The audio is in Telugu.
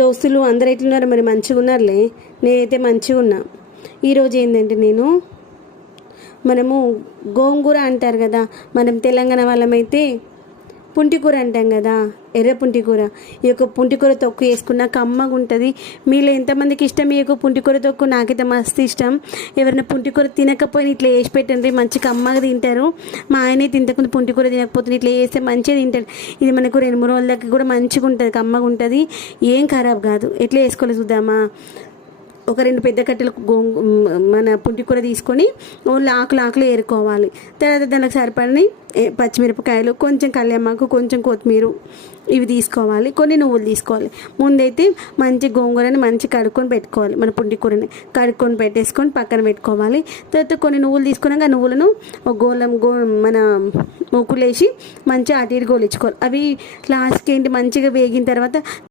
దోస్తులు అందరు ఎట్లున్నారు? మరి మంచిగా ఉన్నారులే. నేనైతే మంచిగా ఉన్నా. ఈరోజు ఏంటంటే మనము గోంగూర అంటారు కదా, మనం తెలంగాణ వాళ్ళమైతే పుంటికూర అంటాం కదా, ఎర్ర పుంటికూర. ఈ యొక్క పుంటికూర తొక్కు వేసుకున్న కమ్మగా ఉంటుంది. మీలో ఎంతమందికి ఇష్టం ఈ యొక్క పుంటికూర తొక్కు? నాకైతే మస్తు ఇష్టం. ఎవరైనా పుంటికూర తినకపోయినా ఇట్లా వేసి పెట్టండి, మంచి కమ్మగా తింటారు. మా ఆయనే తింటకుండా పుంటికూర తినకపోతే ఇట్లా వేస్తే మంచిగా తింటాడు. ఇది మనకు 2-3 రోజుల దాకా కూడా మంచిగా ఉంటుంది, కమ్మగా ఉంటుంది, ఏం ఖరాబ్ కాదు. ఎట్లా వేసుకోవాలి చూద్దామా? ఒక 2 పెద్ద కట్టెలు మన పుంటికూర తీసుకొని ఓన్లీ ఆకులు ఏరుకోవాలి. తర్వాత దానికి సరిపడి పచ్చిమిరపకాయలు, కొంచెం కళ్యామాకు, కొంచెం కొత్తిమీర ఇవి తీసుకోవాలి. కొన్ని నువ్వులు తీసుకోవాలి. ముందైతే మంచి గోంగూరని మంచి కడుక్కొని పెట్టుకోవాలి. మన పుంటికూరని కడుక్కొని పెట్టేసుకొని పక్కన పెట్టుకోవాలి. తర్వాత కొన్ని నువ్వులు తీసుకున్నాక ఆ నువ్వులను మన మూకులేసి మంచిగా అటు ఇటు గోలించుకోవాలి. అవి లాస్ట్కి ఏంటి మంచిగా వేగిన తర్వాత